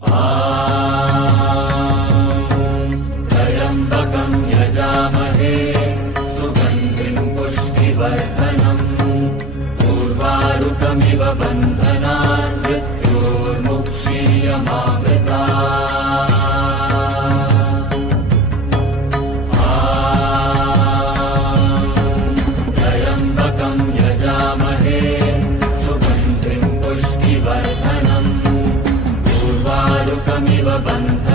त्र्यम्बकं यजामहे सुगन्धिं पुष्टिवर्धनम् उर्वारुकमिव बन्धनान् मृत्योर्मुक्षीयमामृतात् त्र्यम्बकं यजामहे सुगन्धिं पुष्टिवर्धनम् उर्वारुकमिव बन्धनान्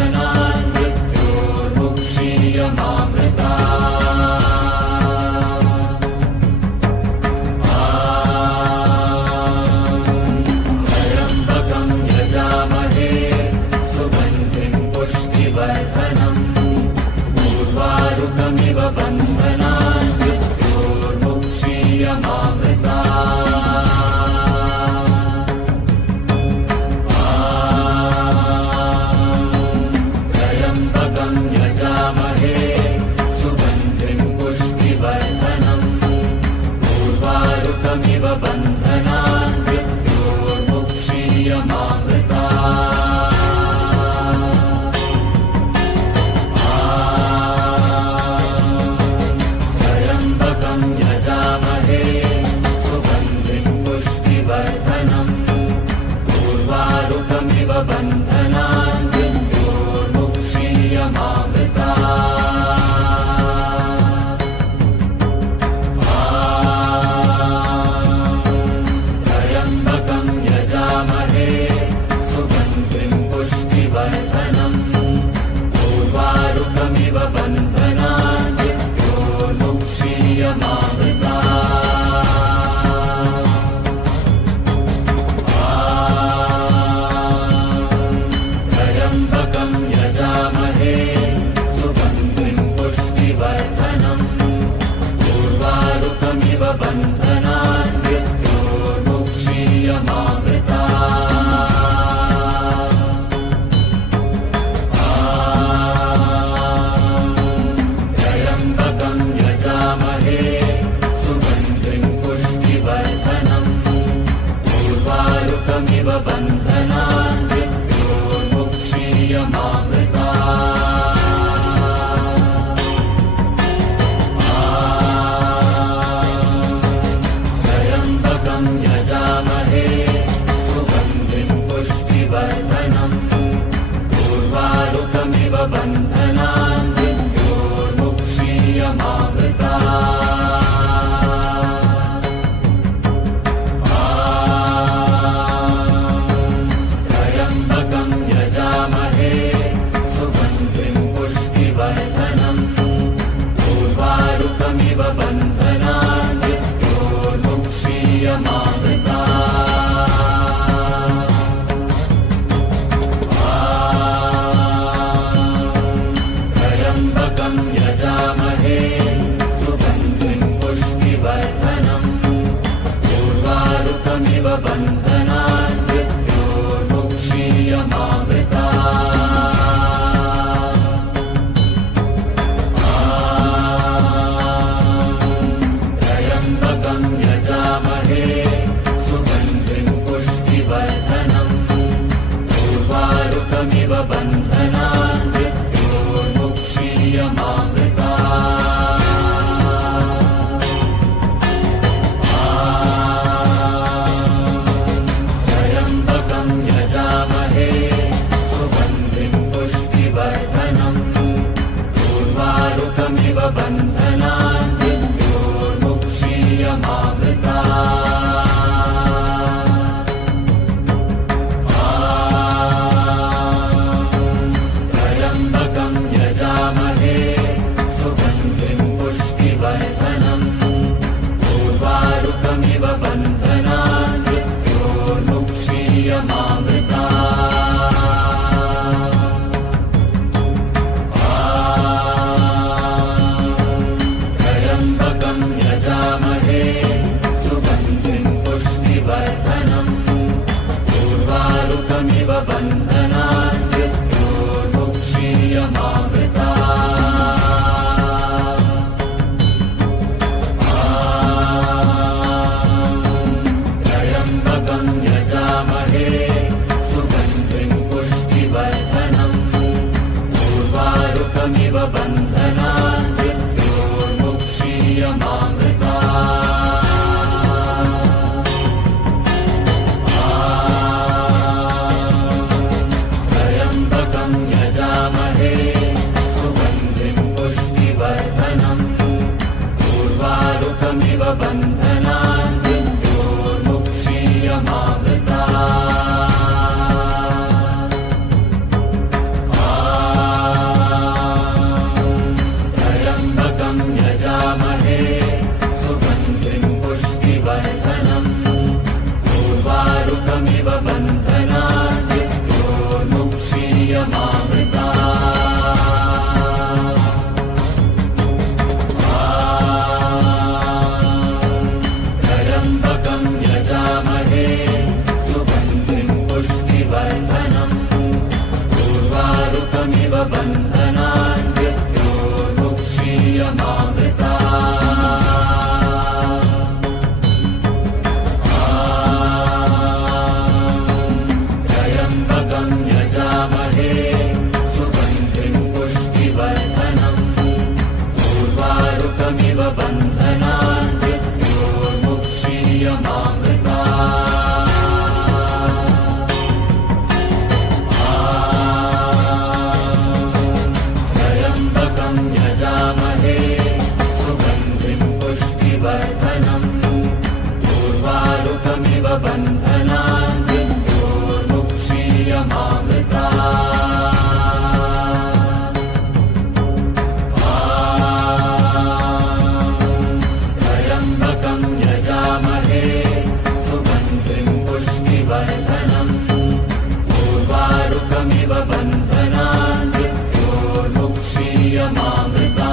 उर्वारुकमिव बन्धनान् मृत्योर्मुक्षीयमामृता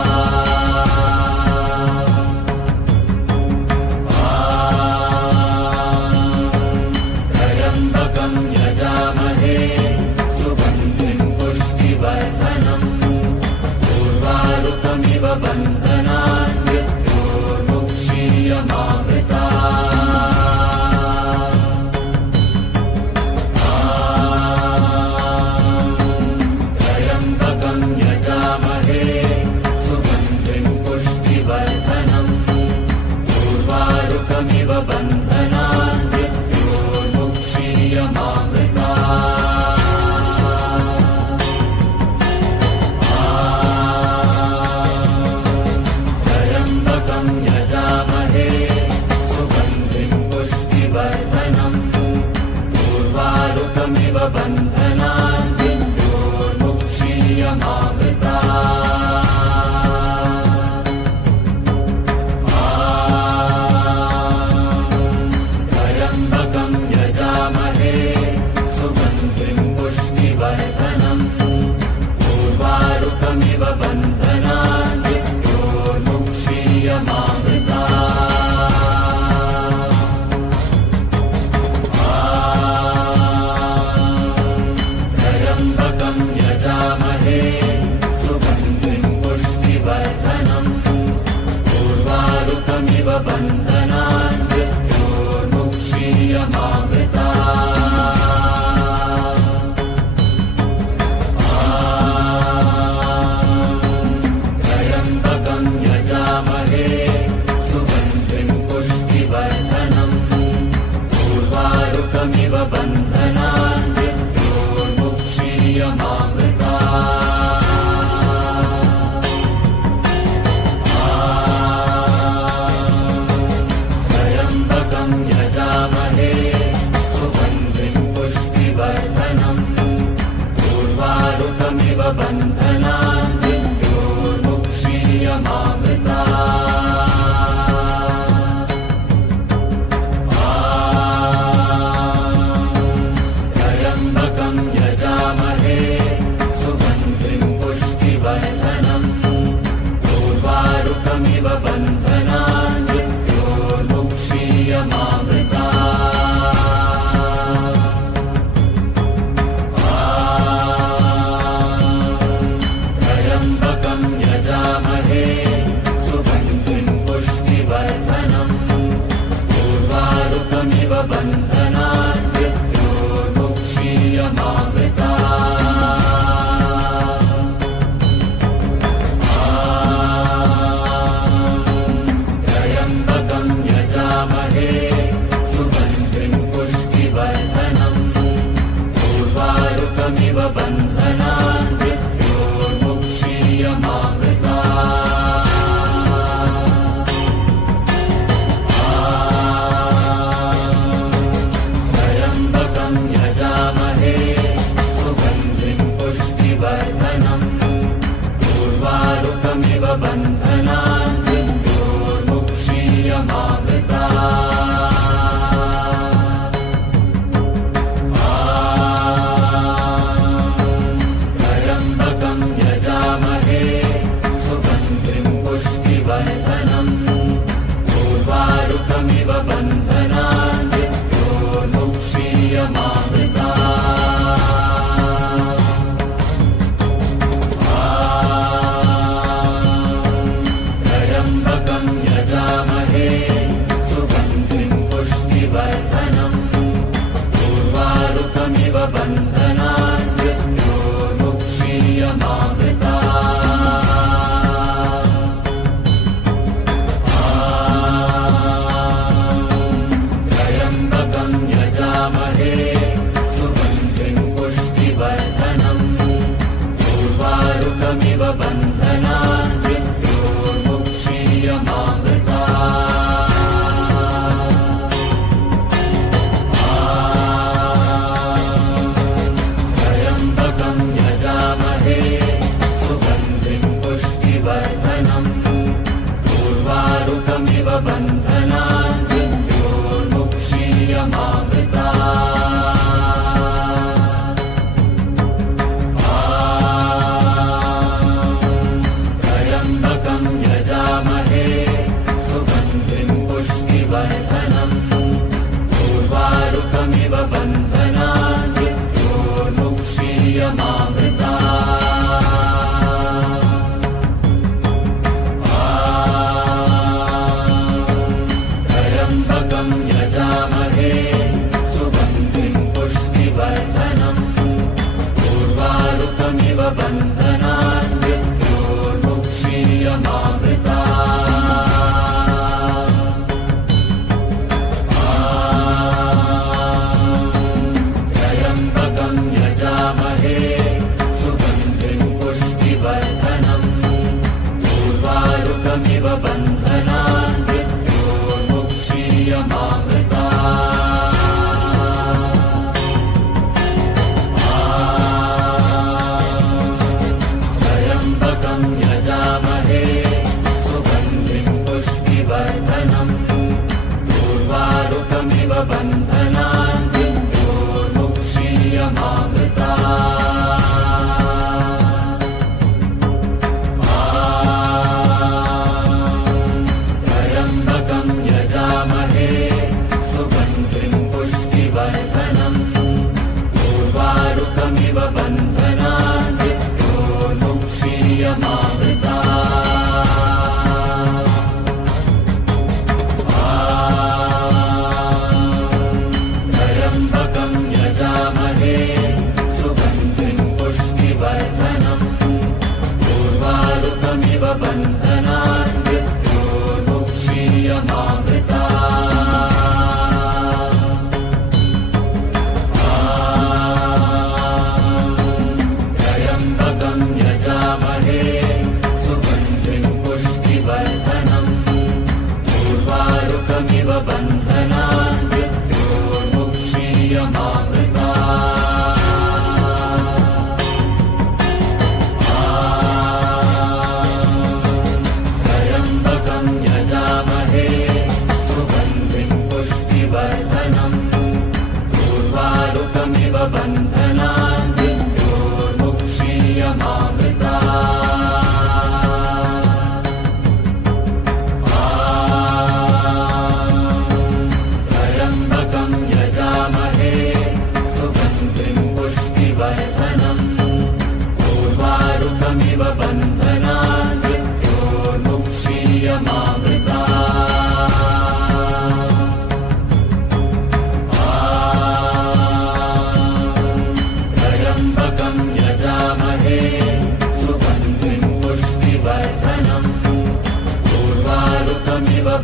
त्र्यम्बकं यजामहे सुगन्धिं पुष्टिवर्धनम् उर्वारुकमिव बन्धनान् मृत्योर्मुक्षीयमामृता उर्वारुकमिव बन्धनान् मृत्योर्मुक्षीयमामृता त्र्यम्बकं यजामहे सुगन्धिं पुष्टिवर्धनम् उर्वारुकमिव बन्धनान् मृत्योर्मुक्षीयमामृता उर्वारुकमिव बन्धनान् मृत्योर्मुक्षीयमामृता त्र्यम्बकं यजामहे सुगन्धिं पुष्टिवर्धनम् उर्वारुकमिव बन्धनान् मृत्योर्मुक्षीयमामृता उर्वारुकमिव बन्धनान् मृत्योर्मुक्षीयमामृता त्र्यम्बकं यजामहे सुगन्धिं पुष्टिवर्धनम् उर्वारुकमिव बन्धनान् मृत्योर्मुक्षीयमामृता उर्वारुकमिव बन्धनान् मृत्योर्मुक्षीयमामृता त्र्यम्बकं यजामहे सुगन्धिं पुष्टिवर्धनम् उर्वारुकमिव बन्धनान् मृत्योर्मुक्षीयमामृता उर्वारुकमिव बन्धनान् मृत्योर्मुक्षीयमामृता त्र्यम्बकं यजामहे सुगन्धिं पुष्टिवर्धनम् उर्वारुकमिव बन्धनान् मृत्योर्मुक्षीयमामृता बन्धनान् मृत्योर्मुक्षीयमामृता त्र्यम्बकं यजामहे सुगन्धिं पुष्टिवर्धनम् उर्वारुकमिव बन्धनान् मृत्योर्मुक्षीयमामृता बन्धनान् मृत्योर्मुक्षीयमामृता त्र्यम्बकं यजामहे सुगन्धिं पुष्टिवर्धनम् उर्वारुकमिव बन्धनान् मृत्योर्मुक्षीयमामृता बन्धनान् मृत्योर्मुक्षीयमामृता त्र्यम्बकं यजामहे सुगन्धिं पुष्टिवर्धनम् उर्वारुकमिव बन्धनान् मृत्योर्मुक्षीयमामृता बन्धनान् मृत्योर्मुक्षीयमामृता त्र्यम्बकं यजामहे सुगन्धिं पुष्टिवर्धनम् उर्वारुकमिव बन्धनान् मृत्योर्मुक्षीयमामृता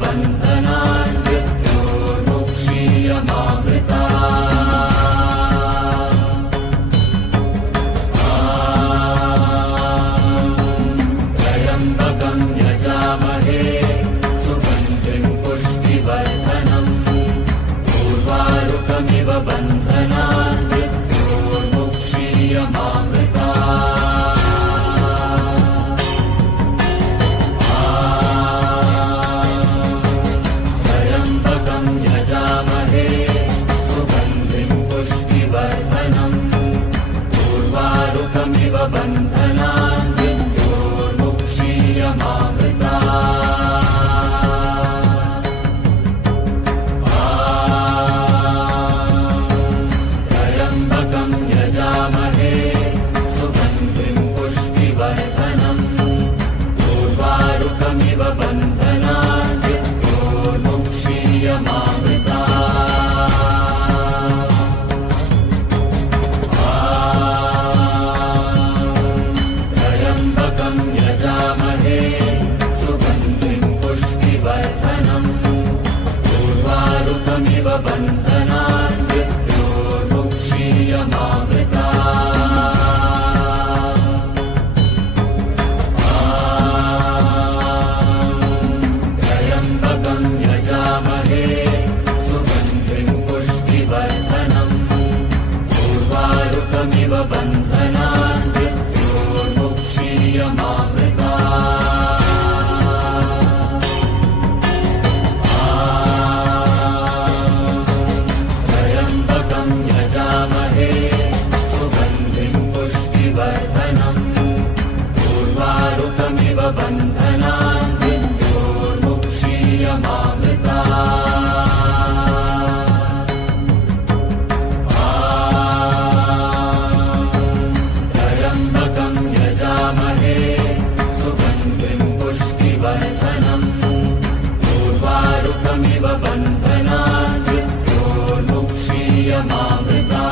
बन्धनान् मृत्योर्मुक्षीयमामृता त्र्यम्बकं यजामहे सुगन्धिं पुष्टिवर्धनम् उर्वारुकमिव बन्धनान् मृत्योर्मुक्षीयमामृता बन्धनान् मृत्योर्मुक्षीयमामृता त्र्यम्बकं यजामहे सुगन्धिं पुष्टिवर्धनम् उर्वारुकमिव बन्धनान् मृत्योर्मुक्षीयमामृता बन्धनान् मृत्योर्मुक्षीयमामृता त्र्यम्बकं यजामहे सुगन्धिं पुष्टिवर्धनम् उर्वारुकमिव बन्धनान् मृत्योर्मुक्षीयमामृता बन्धनान् मृत्योर्मुक्षीयमामृता त्र्यम्बकं यजामहे सुगन्धिं पुष्टिवर्धनम् उर्वारुकमिव बन्धनान् मृत्योर्मुक्षीयमामृता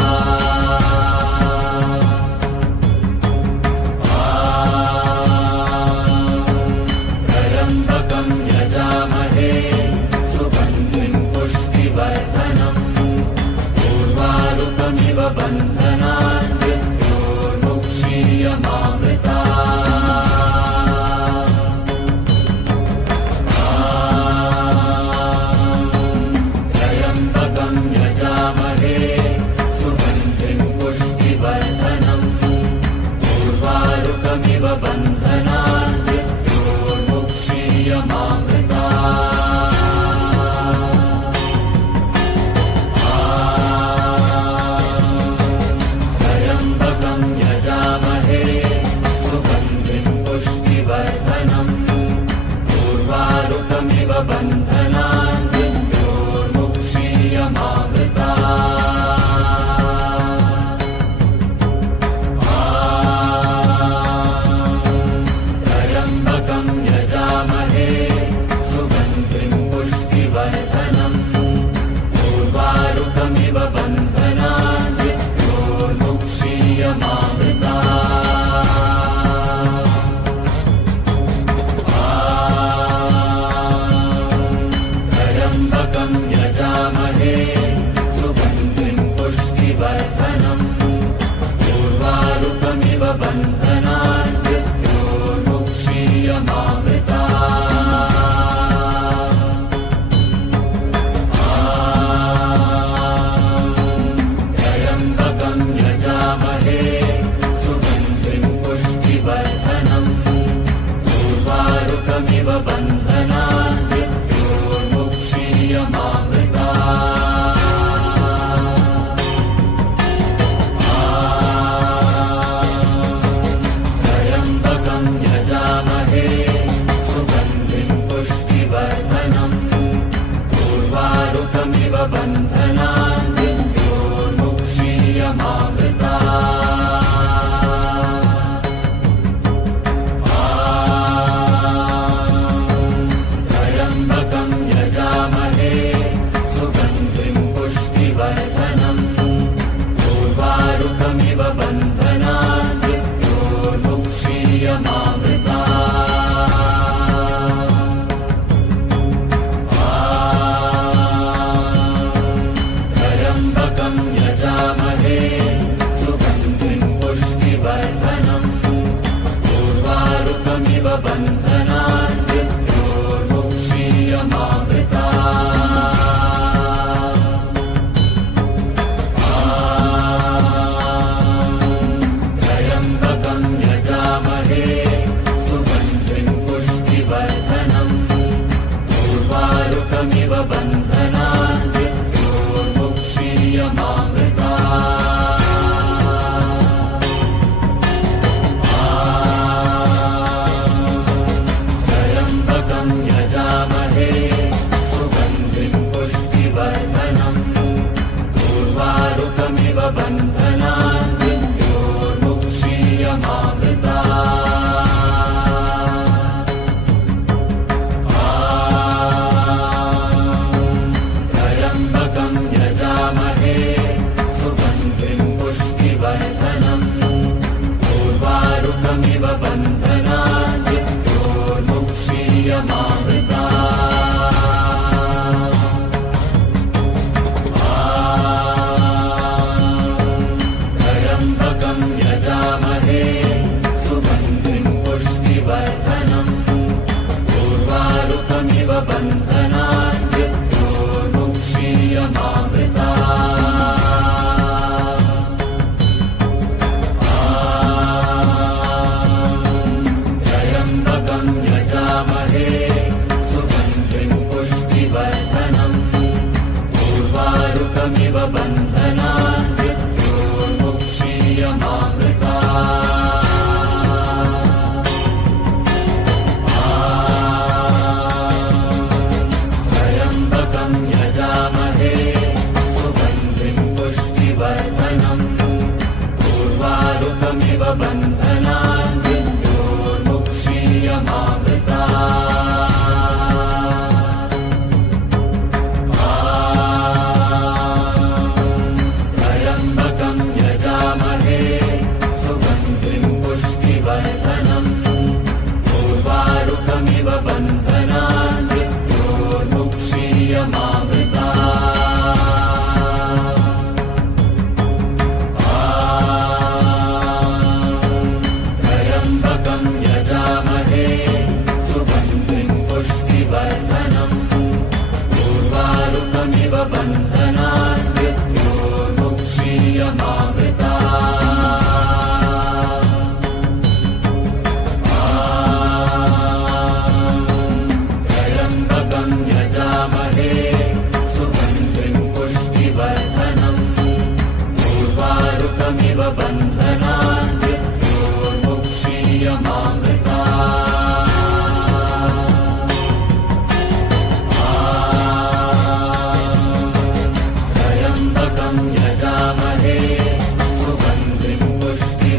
बन्धनान् मृत्योर्मुक्षीयमामृतात् त्र्यम्बकं यजामहे सुगन्धिं पुष्टिवर्धनम् उर्वारुकमिव बन्धनान् त्र्यम्बकं यजामहे सुगन्धिं पुष्टिवर्धनम् उर्वारुकमिव बन्धनान् त्र्यम्बकं यजामहे सुगन्धिं पुष्टिवर्धनम् उर्वारुकमिव बन्धनान् त्र्यम्बकं यजामहे सुगन्धिं पुष्टिवर्धनम् उर्वारुकमिव बन्धनान् त्र्यम्बकं यजामहे सुगन्धिं पुष्टिवर्धनम् उर्वारुकमिव बन्धनान् त्र्यम्बकं यजामहे सुगन्धिं पुष्टिवर्धनम् उर्वारुकमिव बन्धनान् त्र्यम्बकं यजामहे सुगन्धिं पुष्टिवर्धनम् उर्वारुकमिव बन्धनान् त्र्यम्बकं यजामहे सुगन्धिं पुष्टिवर्धनम् उर्वारुकमिव बन्धनान् त्र्यम्बकं यजामहे सुगन्धिं पुष्टिवर्धनम् उर्वारुकमिव बन्धनान् त्र्यम्बकं यजामहे सुगन्धिं पुष्टिवर्धनम् उर्वारुकमिव बन्धनान्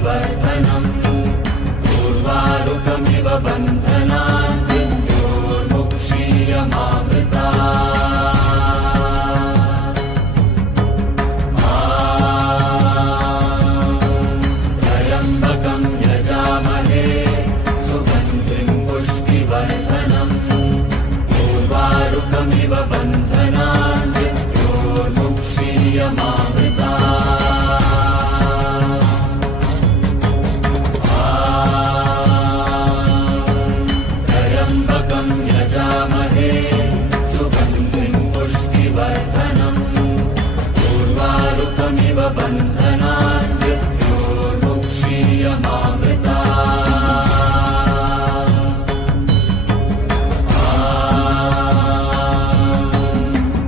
पुष्टिवर्धनम् उर्वारुकमिव बन्धनान् मृत्योर्मुक्षीयमामृता त्र्यम्बकं यजामहे सुगन्धिं पुष्टिवर्धनम् उर्वारुकमिव बन्धनान् मृत्योर्मुक्षीयमामृता बन्धनान् मृत्योर्मुक्षीयमामृता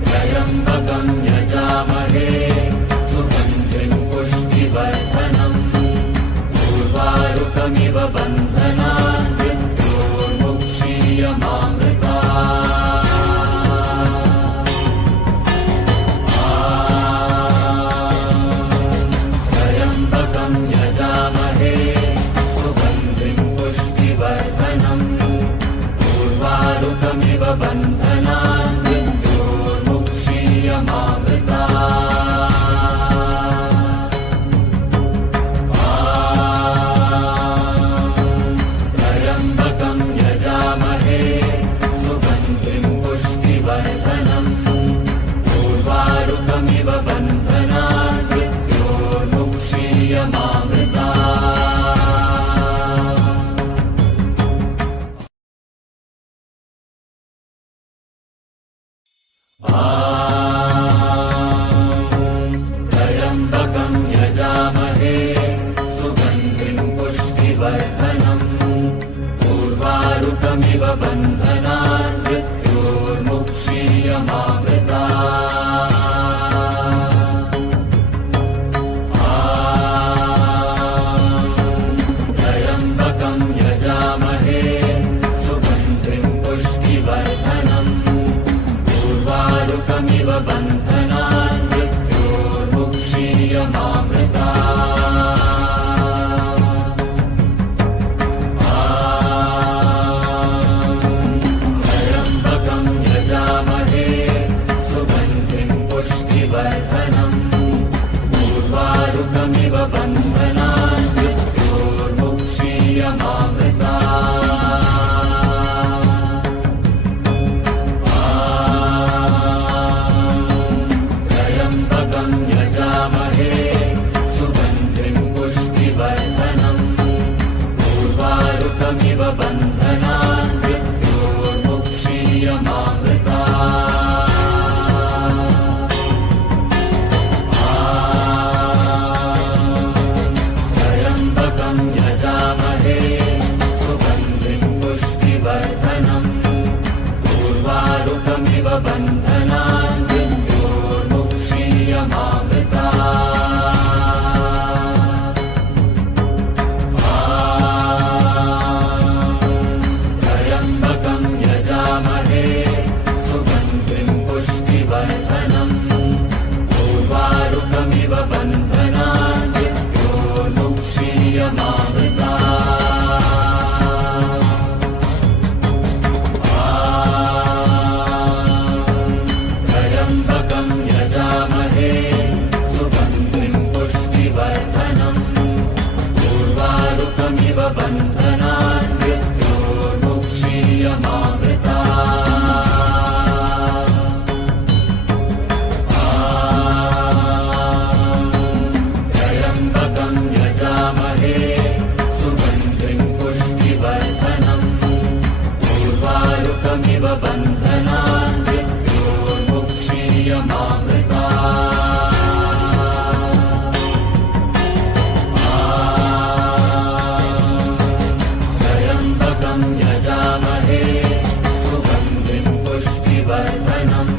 त्र्यम्बकं यजामहे सुगन्धिं पुष्टिवर्धनम् उर्वारुकमिव बन्धनान् मृत्योर्मुक्षीयमामृता बन्धनान् मृत्योर्मुक्षीयमामृता त्र्यम्बकं यजामहे सुगन्धिं पुष्टिवर्धनम् उर्वारुकमिव बन्धनान् मृत्योर्मुक्षीयमामृता त्र्यम्बकं यजामहे सुगन्धिं पुष्टिवर्धनम् उर्वारुकमिव बन्धनान् मृत्योर्मुक्षीयमामृता त्र्यम्बकं यजामहे सुगन्धिं पुष्टिवर्धनम् उर्वारुकमिव बन्धनान् मृत्योर्मुक्षीयमामृता त्र्यम्बकं यजामहे सुगन्धिं पुष्टिवर्धनम् उर्वारुकमिव बन्धनान् मृत्योर्मुक्षीयमामृता उर्वारुकमिव बन्धनान् मृत्योर्मुक्षीयमामृता त्र्यम्बकं यजामहे सुगन्धिं पुष्टिवर्धनम् उर्वारुकमिव बन्धनान् मृत्योर्मुक्षीयमामृता बन्धनान् मृत्योर्मुक्षीयमामृता त्र्यम्बकं यजामहे सुगन्धिं पुष्टिवर्धनम् उर्वारुकमिव बन्धनान् मृत्योर्मुक्षीयमामृता उर्वारुकमिव बन्धनान् मृत्योर्मुक्षीयमामृता त्र्यम्बकं यजामहे सुगन्धिं पुष्टिवर्धनम्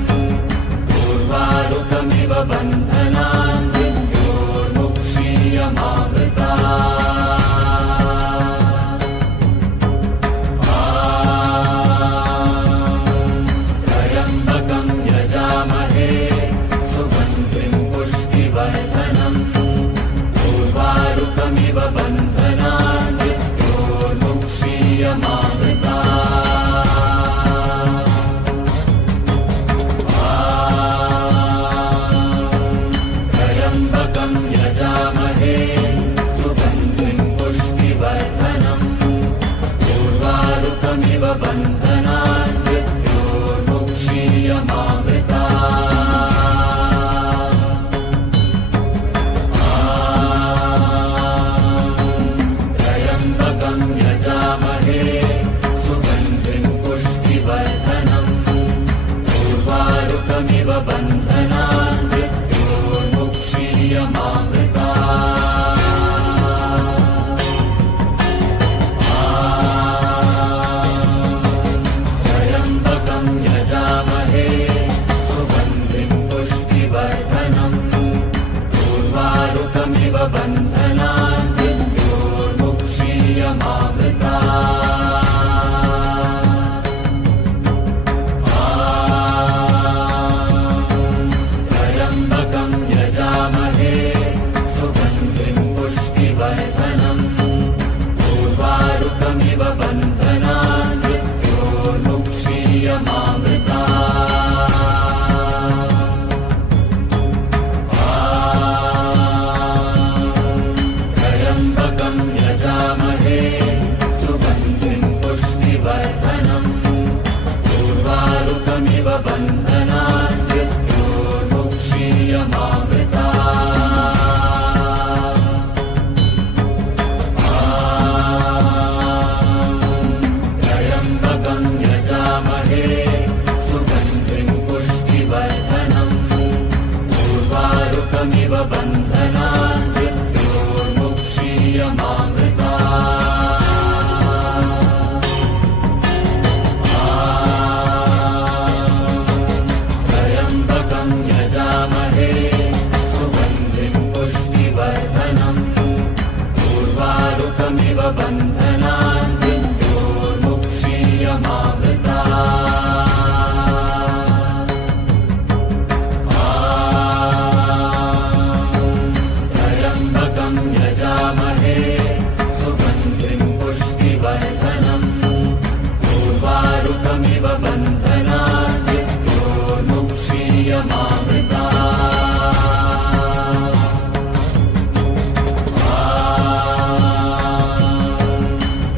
उर्वारुकमिव बन्धनान् मृत्योर्मुक्षीयमामृता त्र्यम्बकं यजामहे सुगन्धिं पुष्टिवर्धनम् उर्वारुकमिव बन्धनान् त्र्यम्बकं यजामहे सुगन्धिं पुष्टिवर्धनम् उर्वारुकमिव बन्धनान्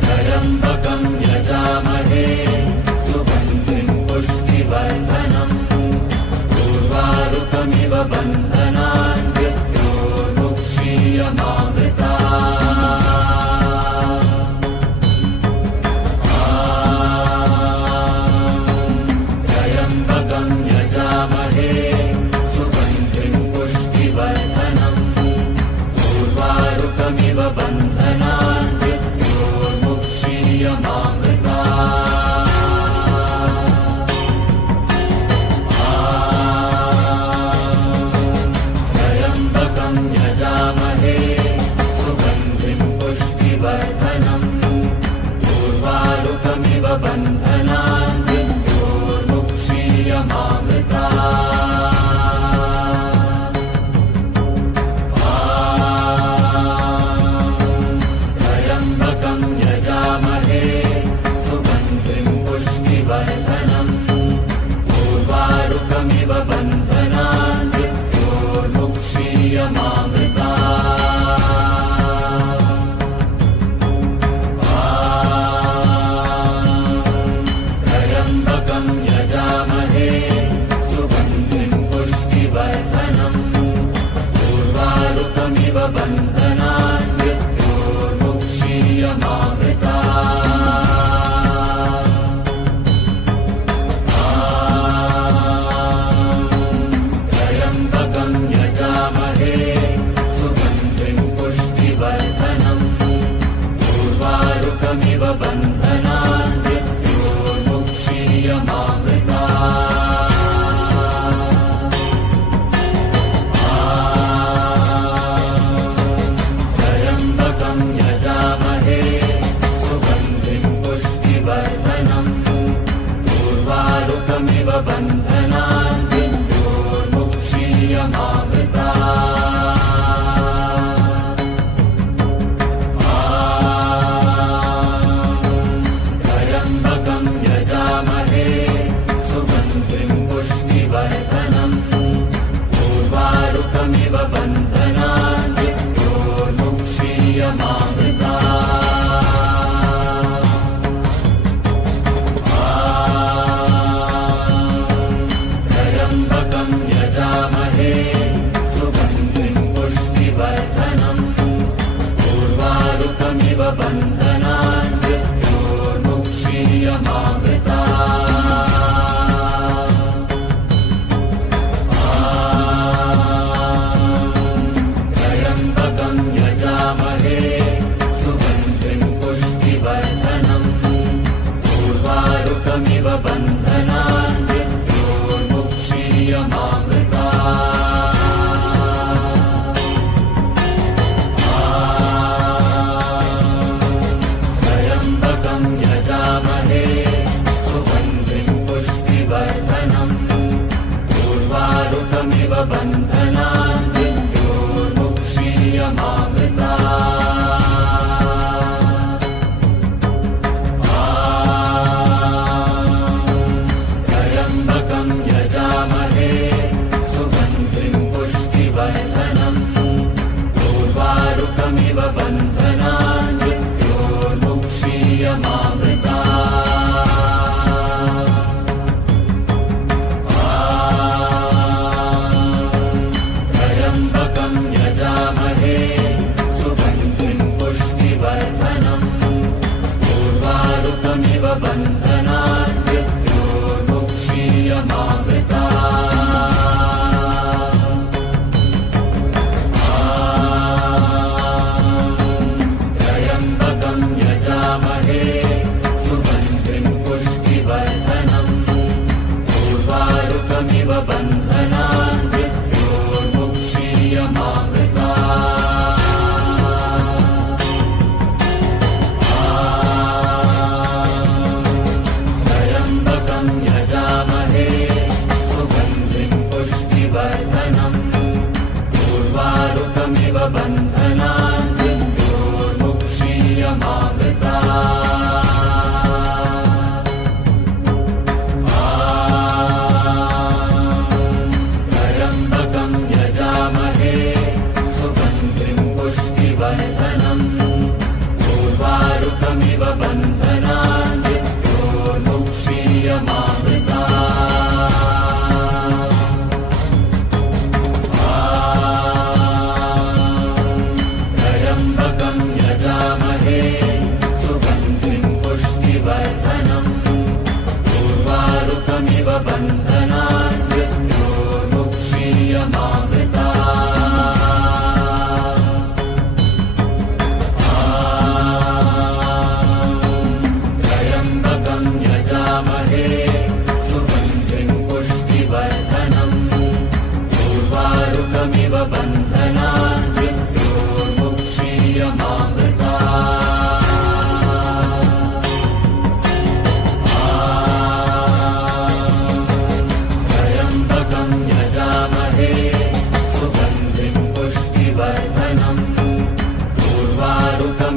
त्र्यम्बकं यजामहे सुगन्धिं पुष्टिवर्धनम् उर्वारुकमिव बन्धनान् त्र्यम्बकं यजामहे सुगन्धिं पुष्टिवर्धनम् उर्वारुकमिव बन्धनान् त्र्यम्बकं यजामहे सुगन्धिं पुष्टिवर्धनम् उर्वारुकमिव बन्धनान् त्र्यम्बकं यजामहे सुगन्धिं पुष्टिवर्धनम् उर्वारुकमिव बन्धनान् त्र्यम्बकं यजामहे सुगन्धिं पुष्टिवर्धनम् उर्वारुकमिव बन्धनान् त्र्यम्बकं यजामहे सुगन्धिं पुष्टिवर्धनम् उर्वारुकमिव बन्धनान् त्र्यम्बकं यजामहे सुगन्धिं पुष्टिवर्धनम् उर्वारुकमिव बन्धनान् त्र्यम्बकं यजामहे सुगन्धिं पुष्टिवर्धनम् उर्वारुकमिव बन्धनान् त्र्यम्बकं यजामहे सुगन्धिं पुष्टिवर्धनम् उर्वारुकमिव बन्धनान् त्र्यम्बकं यजामहे सुगन्धिं पुष्टिवर्धनम् उर्वारुकमिव बन्धनान्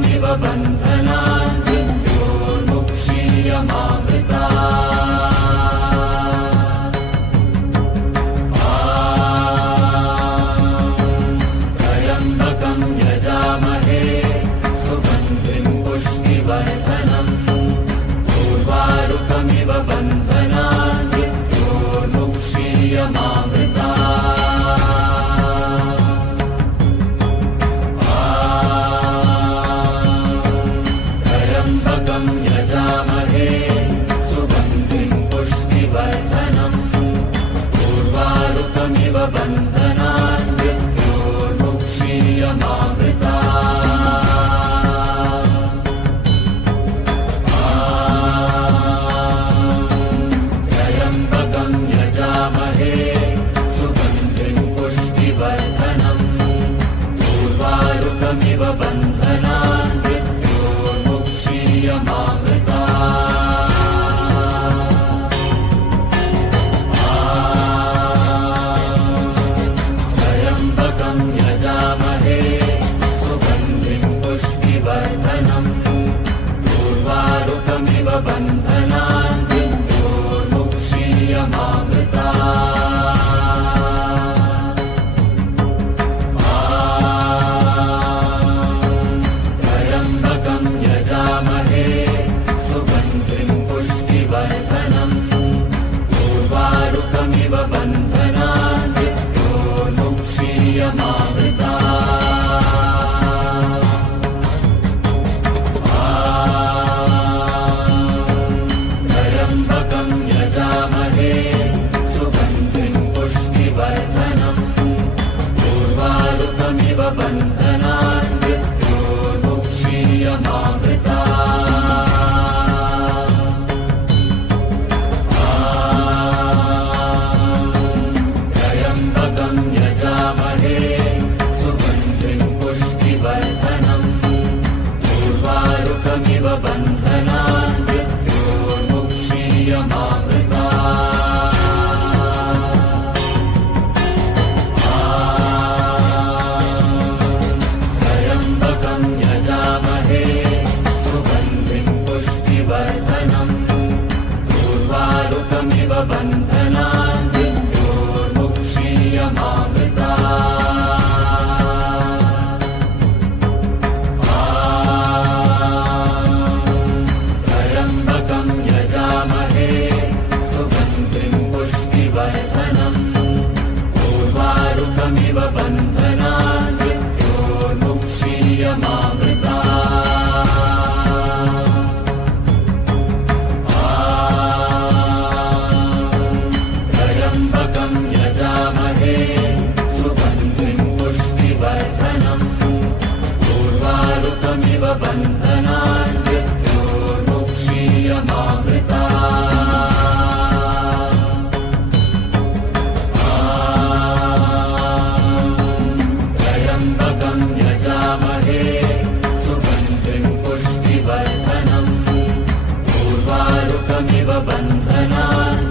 वारुकमिव बन्धनान् मृत्योर्मुक्षीयमामृतात् त्र्यम्बकं यजामहे सुगन्धिं पुष्टिवर्धनम् उर्वारुकमिव बन्धनान् मृत्योर्मुक्षीयमामृतात् त्र्यम्बकं यजामहे सुगन्धिं पुष्टिवर्धनम् उर्वारुकमिव बन्धनान् त्र्यम्बकं यजामहे सुगन्धिं पुष्टिवर्धनम् उर्वारुकमिव बन्धनान् त्र्यम्बकं यजामहे सुगन्धिं पुष्टिवर्धनम् उर्वारुकमिव बन्धनान् त्र्यम्बकं यजामहे सुगन्धिं पुष्टिवर्धनम् उर्वारुकमिव बन्धनान् त्र्यम्बकं यजामहे सुगन्धिं पुष्टिवर्धनम् उर्वारुकमिव बन्धनान् त्र्यम्बकं यजामहे सुगन्धिं पुष्टिवर्धनम् उर्वारुकमिव बन्धनान् त्र्यम्बकं यजामहे सुगन्धिं पुष्टिवर्धनम् उर्वारुकमिव बन्धनान् त्र्यम्बकं यजामहे सुगन्धिं पुष्टिवर्धनम् उर्वारुकमिव बन्धनान् त्र्यम्बकं यजामहे सुगन्धिं पुष्टिवर्धनम् उर्वारुकमिव बन्धनान् त्र्यम्बकं यजामहे सुगन्धिं पुष्टिवर्धनम् उर्वारुकमिव बन्धनान्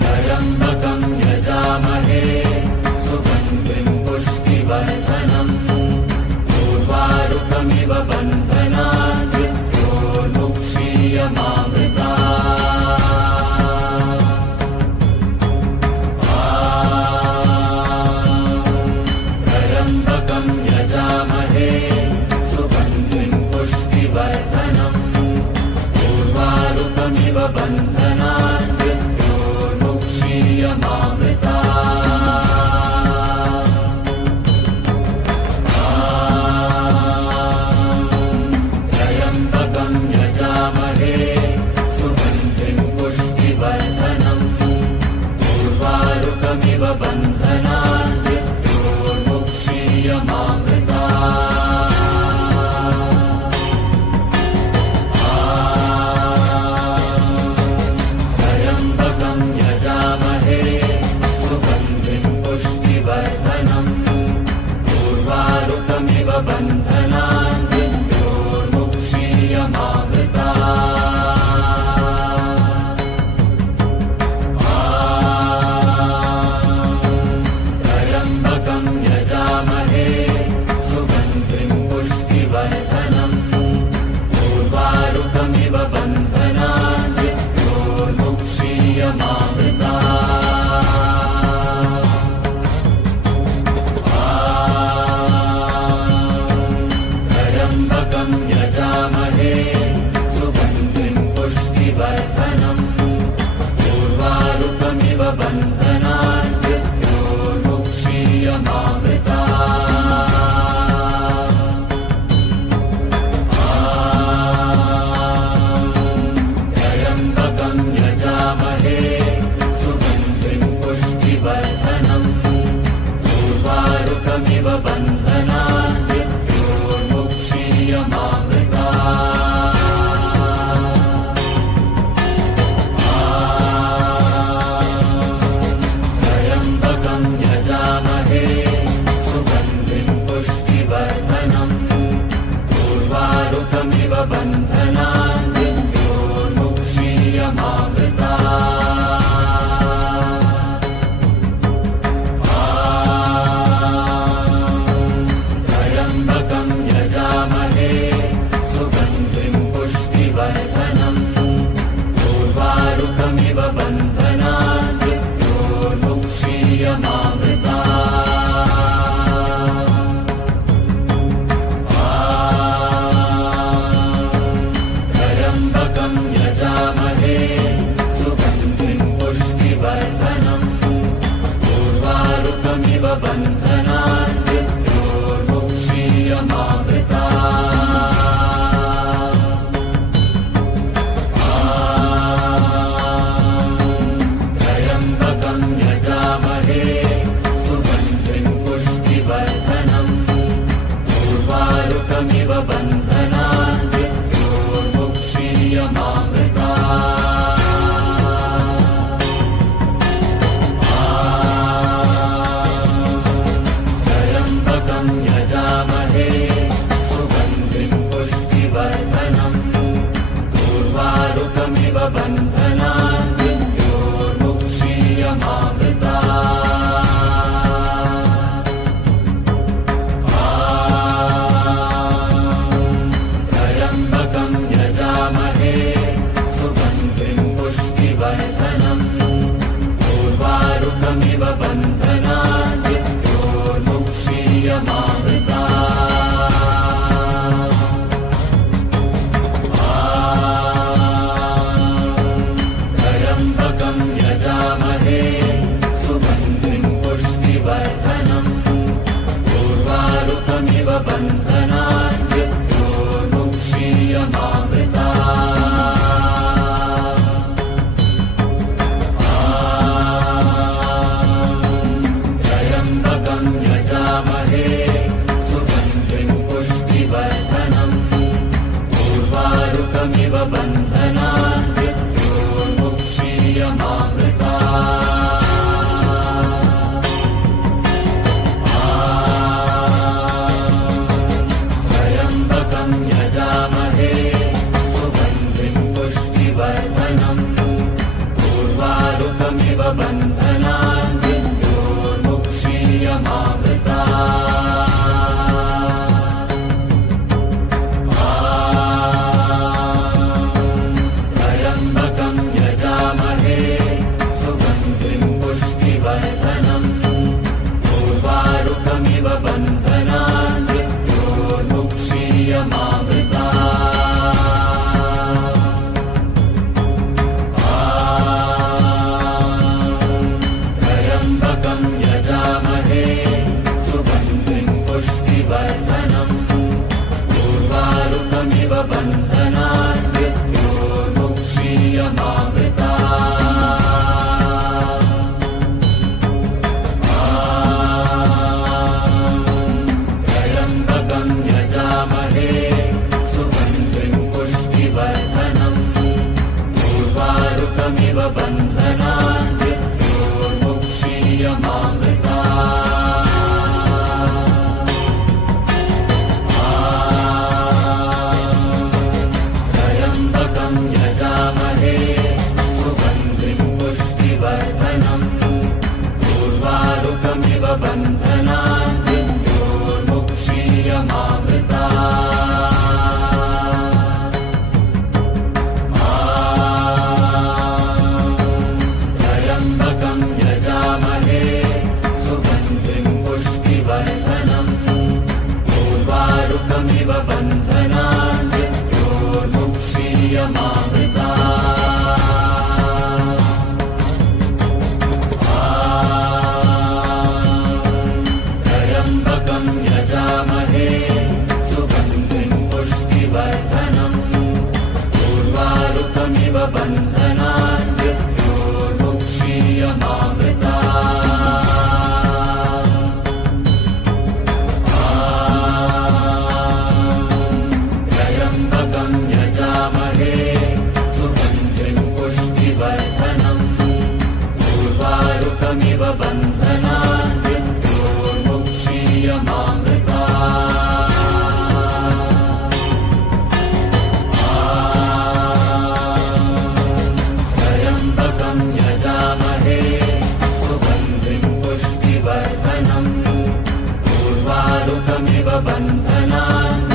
त्र्यम्बकं यजामहे सुगन्धिं पुष्टिवर्धनम् उर्वारुकमिव बन्धनान् त्र्यम्बकं यजामहे सुगन्धिं पुष्टिवर्धनम् उर्वारुकमिव बन्धनान् त्र्यम्बकं यजामहे सुगन्धिं पुष्टिवर्धनम् उर्वारुकमिव बन्धनान् त्र्यम्बकं यजामहे सुगन्धिं पुष्टिवर्धनम् उर्वारुकमिव बन्धनान् त्र्यम्बकं यजामहे सुगन्धिं पुष्टिवर्धनम् उर्वारुकमिव बन्धनान् त्र्यम्बकं यजामहे सुगन्धिं पुष्टिवर्धनम् उर्वारुकमिव बन्धनान् त्र्यम्बकं यजामहे सुगन्धिं पुष्टिवर्धनम् उर्वारुकमिव बन्धनान् त्र्यम्बकं यजामहे सुगन्धिं पुष्टिवर्धनम् उर्वारुकमिव बन्धनान् त्र्यम्बकं यजामहे सुगन्धिं पुष्टिवर्धनम् उर्वारुकमिव बन्धनान् त्र्यम्बकं यजामहे सुगन्धिं पुष्टिवर्धनम् उर्वारुकमिव बन्धनान् त्र्यम्बकं यजामहे सुगन्धिं पुष्टिवर्धनम् उर्वारुकमिव बन्धनान् त्र्यम्बकं यजामहे सुगन्धिं पुष्टिवर्धनम् उर्वारुकमिव बन्धनान् उर्वारुकमिव बन्धनान् मृत्योर्मुक्षीयमामृतात् त्र्यम्बकं यजामहे सुगन्धिं पुष्टिवर्धनम् उर्वारुकमिव बन्धनान् मृत्योर्मुक्षीयमामृतात् बन्धनान् त्र्यम्बकं यजामहे सुगन्धिं पुष्टिवर्धनम् उर्वारुकमिव बन्धनान्